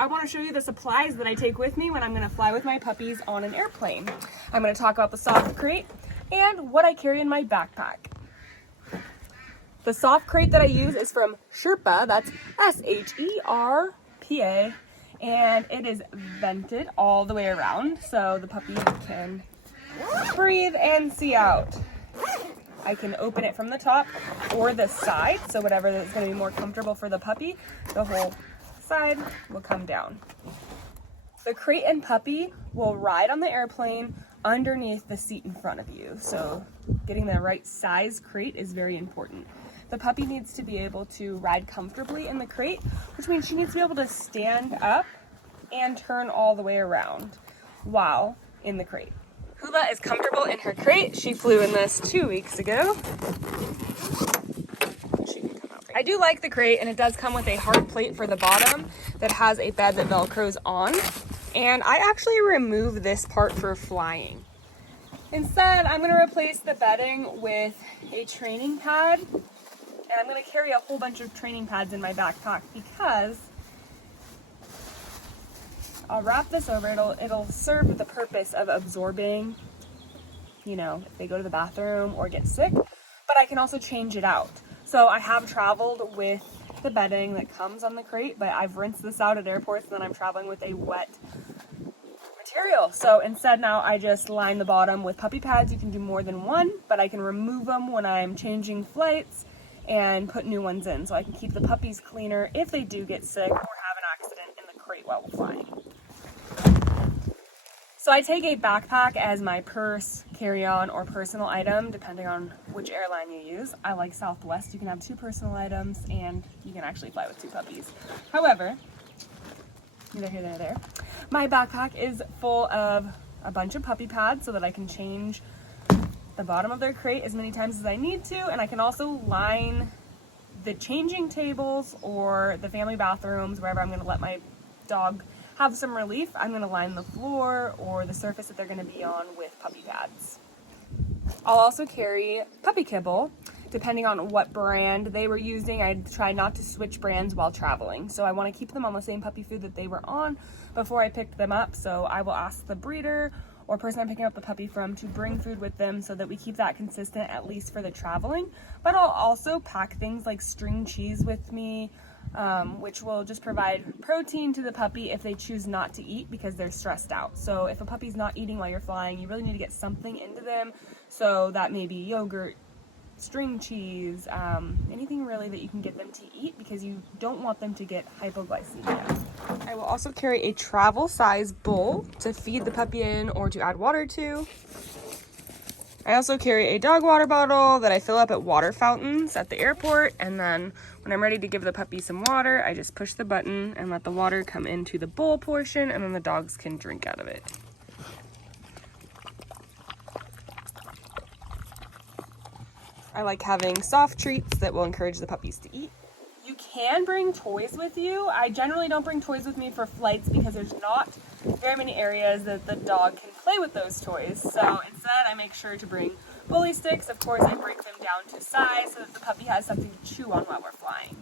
I want to show you the supplies that I take with me when I'm going to fly with my puppies on an airplane. I'm going to talk about the soft crate and what I carry in my backpack. The soft crate that I use is from Sherpa, that's S-H-E-R-P-A, and it is vented all the way around so the puppy can breathe and see out. I can open it from the top or the side, so whatever is going to be more comfortable for the puppy, the whole side will come down. The crate and puppy will ride on the airplane underneath the seat in front of you, so getting the right size crate is very important. The puppy needs to be able to ride comfortably in the crate, which means she needs to be able to stand up and turn all the way around while in the crate. Hula is comfortable in her crate. She flew in this 2 weeks ago. I do like the crate, and it does come with a hard plate for the bottom that has a bed that velcros on. And I actually remove this part for flying. Instead, I'm going to replace the bedding with a training pad. And I'm going to carry a whole bunch of training pads in my backpack because I'll wrap this over. It'll serve the purpose of absorbing, you know, if they go to the bathroom or get sick, but I can also change it out. So I have traveled with the bedding that comes on the crate, but I've rinsed this out at airports and then I'm traveling with a wet material. So instead now I just line the bottom with puppy pads. You can do more than one, but I can remove them when I'm changing flights and put new ones in so I can keep the puppies cleaner if they do get sick or have an accident in the crate while flying. So I take a backpack as my purse, carry-on, or personal item, depending on which airline you use. I like Southwest. You can have 2 personal items, and you can actually fly with 2 puppies. However, neither here nor there, my backpack is full of a bunch of puppy pads so that I can change the bottom of their crate as many times as I need to, and I can also line the changing tables or the family bathrooms, wherever I'm going to let my dog have some relief. I'm going to line the floor or the surface that they're going to be on with puppy pads. I'll also carry puppy kibble. Depending on what brand they were using, I try not to switch brands while traveling. So I want to keep them on the same puppy food that they were on before I picked them up. So I will ask the breeder or person I'm picking up the puppy from to bring food with them so that we keep that consistent, at least for the traveling. But I'll also pack things like string cheese with me, which will just provide protein to the puppy if they choose not to eat because they're stressed out. So if a puppy's not eating while you're flying, you really need to get something into them. So that may be yogurt, string cheese, anything really that you can get them to eat because you don't want them to get hypoglycemia. I will also carry a travel size bowl to feed the puppy in or to add water to. I also carry a dog water bottle that I fill up at water fountains at the airport, and then when I'm ready to give the puppy some water, I just push the button and let the water come into the bowl portion, and then the dogs can drink out of it. I like having soft treats that will encourage the puppies to eat. You can bring toys with you. I generally don't bring toys with me for flights because there's not very many areas that the dog can play with those toys. So instead I make sure to bring bully sticks. Of course I break them down to size so that the puppy has something to chew on while we're flying.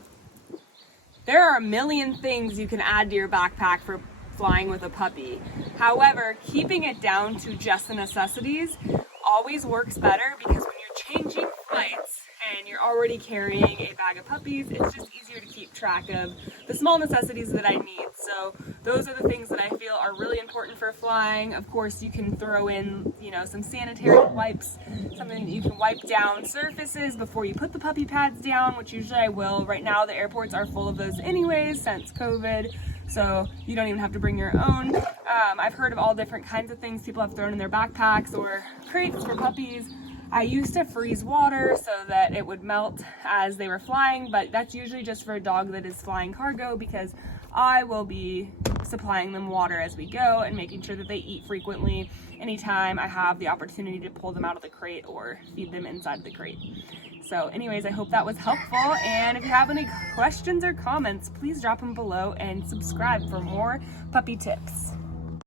There are a million things you can add to your backpack for flying with a puppy. However, keeping it down to just the necessities always works better because when you're changing flights and you're already carrying a bag of puppies, it's just easier to keep track of the small necessities that I need. So those are the things that I feel are really important for flying. Of course, you can throw in, some sanitary wipes, something that you can wipe down surfaces before you put the puppy pads down, which usually I will. Right now, the airports are full of those anyways since COVID, so you don't even have to bring your own. I've heard of all different kinds of things people have thrown in their backpacks or crates for puppies. I used to freeze water so that it would melt as they were flying, but that's usually just for a dog that is flying cargo because I will be supplying them water as we go and making sure that they eat frequently anytime I have the opportunity to pull them out of the crate or feed them inside the crate. So anyways, I hope that was helpful, and if you have any questions or comments, please drop them below and subscribe for more puppy tips.